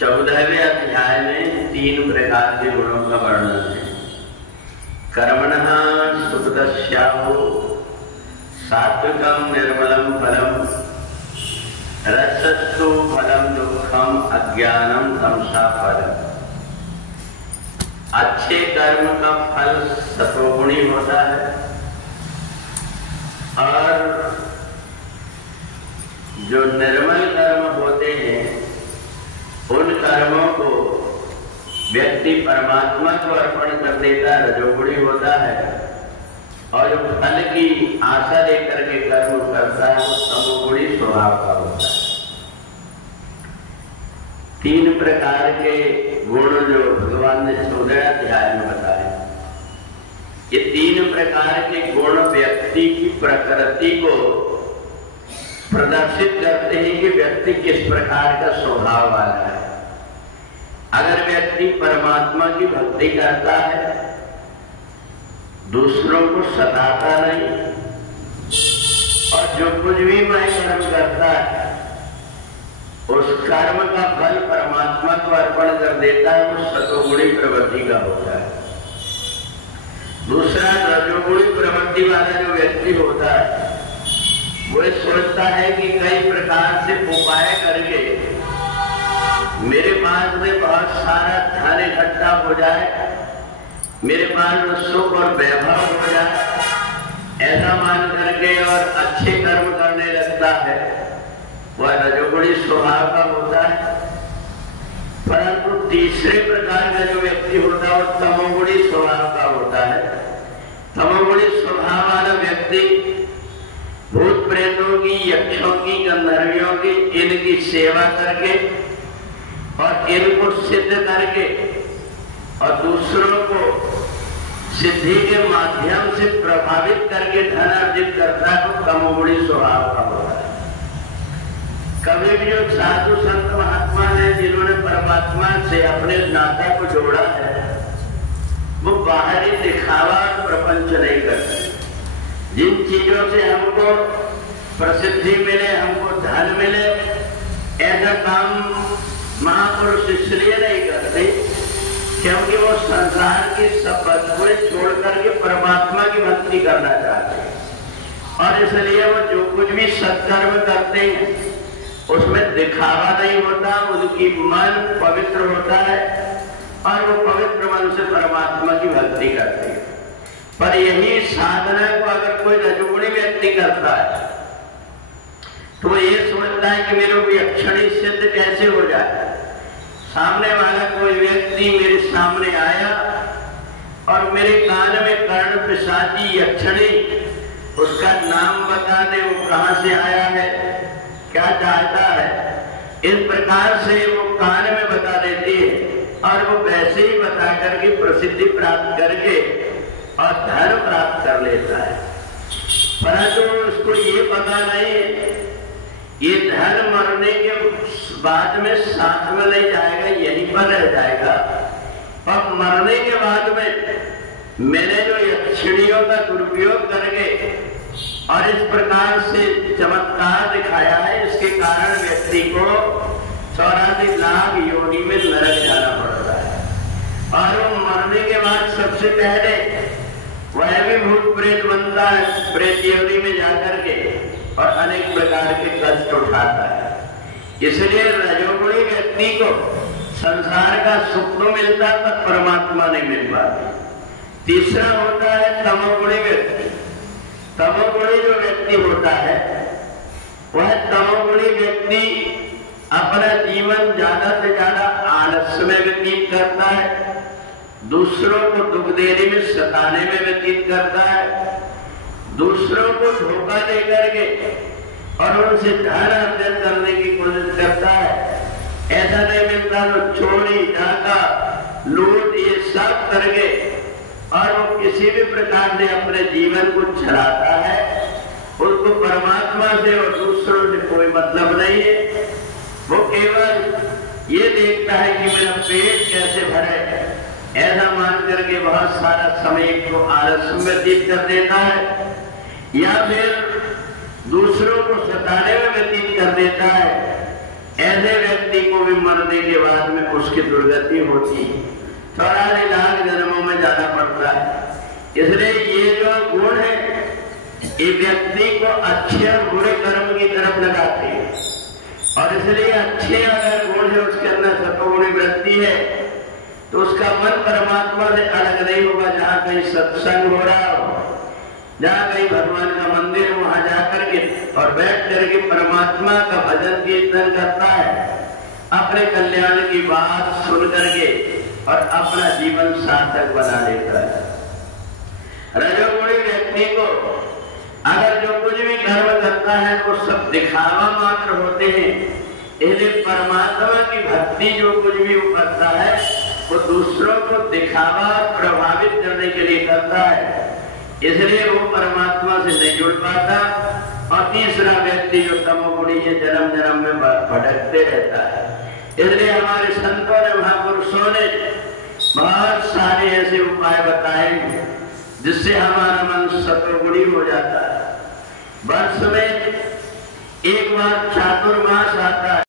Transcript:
14वें अध्याय में 3 प्रकार के गुणों का वर्णन है। कर्मणः सुखदस्याहो सात्विकं निर्मलं फलम रसस्तु फलम दुखम अज्ञानम तमसा फलम। अच्छे कर्म का फल सतोगुणी होता है और जो निर्मल कर्म होते हैं उन कर्मों को व्यक्ति परमात्मा को अर्पण कर देता है, रजोगुणी होता है, और जो फल की आशा लेकर के कर्म करता है वो तमोगुणी स्वभाव का होता है। 3 प्रकार के गुण जो भगवान ने 14वें अध्याय में बताए, ये 3 प्रकार के गुण व्यक्ति की प्रकृति को प्रदर्शित करते हैं कि व्यक्ति किस प्रकार का स्वभाव वाला है। अगर व्यक्ति परमात्मा की भक्ति करता है, दूसरों को सताता नहीं और जो कुछ भी वह कर्म करता है उस कर्म का फल परमात्मा को अर्पण कर देता है, वो सतोगुणी प्रवृत्ति का होता है। दूसरा, रजोगुणी प्रवृत्ति वाला जो व्यक्ति होता है वो सोचता है कि कई प्रकार से उपाय करके मेरे पास में बहुत सारा धन इकट्ठा हो जाए, मेरे पास में सुख और वैभव हो जाए, ऐसा मान करके और अच्छे कर्म करने लगता है। वह रजोगुणी स्वभाव का होता है। परंतु तीसरे प्रकार का जो व्यक्ति होता है वो तमोगुणी स्वभाव का होता है। तमोगुणी स्वभाव वाला व्यक्ति भूत प्रेतों की, यक्षों की, गंधर्वियों की, इनकी सेवा करके और इनको सिद्ध करके और दूसरों को सिद्धि के माध्यम से प्रभावित करके धन अर्जित करता है, तो तमोगुणी स्वभाव का होता है। कभी भी जो साधु संत महात्मा ने जिन्होंने परमात्मा से अपने नाता को जोड़ा है वो बाहरी दिखावा और प्रपंच नहीं करते। जिन चीजों से हमको प्रसिद्धि मिले, हमको धन मिले, ऐसा काम महापुरुष इसलिए नहीं करते क्योंकि वो संसार की सब वस्तुएं छोड़ करके परमात्मा की भक्ति करना चाहते हैं, और इसलिए वो जो कुछ भी सत्कर्म करते हैं उसमें दिखावा नहीं होता, उनकी मन पवित्र होता है और वो पवित्र मन से परमात्मा की भक्ति करते हैं। पर यही साधना को अगर कोई रजोगुणी व्यक्ति करता है तो वो ये सोचता है कि मेरे को यक्षणी सिद्ध कैसे हो जाए। सामने वाला कोई व्यक्ति मेरे सामने आया और मेरे कान में कर्ण पिशाची यक्षणी उसका नाम बता दे, वो कहां से आया है, क्या चाहता है, इस प्रकार से वो कान में बता देती है और वो वैसे ही बता करके प्रसिद्धि प्राप्त करके और धन प्राप्त कर लेता है। परंतु उसको ये पता नहीं है ये धन मरने के बाद में साथ में नहीं जाएगा, यहीं पर रह जाएगा, और मरने के बाद में मैंने जो यक्षिणियों का दुरुपयोग करके और इस प्रकार से चमत्कार दिखाया है, इसके कारण व्यक्ति को 84 लाख योनि में नरक जाना पड़ता है। और वो मरने के बाद सबसे पहले वह भी भूत प्रेत बनता है, प्रेत योनि में जाकर के, और अनेक प्रकार के कष्ट उठाता है। इसलिए रजोगुणी व्यक्ति को संसार का सुख तो मिलता पर परमात्मा नहीं मिल पाती। तीसरा होता है तमोगुणी व्यक्ति। तमोगुणी जो व्यक्ति होता है वह तमोगुणी व्यक्ति अपना जीवन ज्यादा से ज्यादा आलस्य में व्यतीत करता है, दूसरों को दुख देने में, सताने में व्यतीत करता है, दूसरों को धोखा दे करके और उनसे धन अर्जन करने की कोशिश करता है। ऐसा नहीं मिलता तो चोरी, डाका, लूट ये सब करके और वो किसी भी प्रकार से अपने जीवन को चलाता है। उसको परमात्मा से और दूसरों से कोई मतलब नहीं है। वो केवल ये देखता है कि मेरा पेट कैसे भरे, ऐसा मान करके बहुत सारा समय को आलस्य में व्यतीत कर देता है, या फिर दूसरों को सताने में व्यतीत कर देता है। ऐसे व्यक्ति को भी मरने के बाद में उसकी दुर्गति होती है, थोड़ा लाख जन्मों में जाना पड़ता है। इसलिए ये जो गुण है ये व्यक्ति को अच्छे और बुरे कर्म की तरफ लगाते हैं, और इसलिए अच्छे अगर गुण है उसके अंदर सतोगुणी वृत्ति है तो उसका मन परमात्मा से अलग नहीं होगा। जहाँ कहीं सत्संग हो रहा हो, जहाँ कहीं भगवान का मंदिर, वहां जाकर के और बैठ करके परमात्मा का भजन कीर्तन करता है, अपने कल्याण की बात सुन करके और अपना जीवन सार्थक बना लेता है। रजोगुणी व्यक्ति को अगर जो कुछ भी कर्म करता है वो सब दिखावा मात्र होते हैं, इसलिए परमात्मा की भक्ति जो कुछ भी वो करता है वो दूसरों को दिखावा प्रभावित करने के लिए करता है, इसलिए वो परमात्मा से नहीं जुड़ पाता। और तीसरा व्यक्ति जो तमोगुणी है, जन्म जन्म में भटकते रहता है। इसलिए हमारे संतों ने, महापुरुषों ने बहुत सारे ऐसे उपाय बताए जिससे हमारा मन सतोगुणी हो जाता है। वर्ष में एक बार चातुर्मास आता है।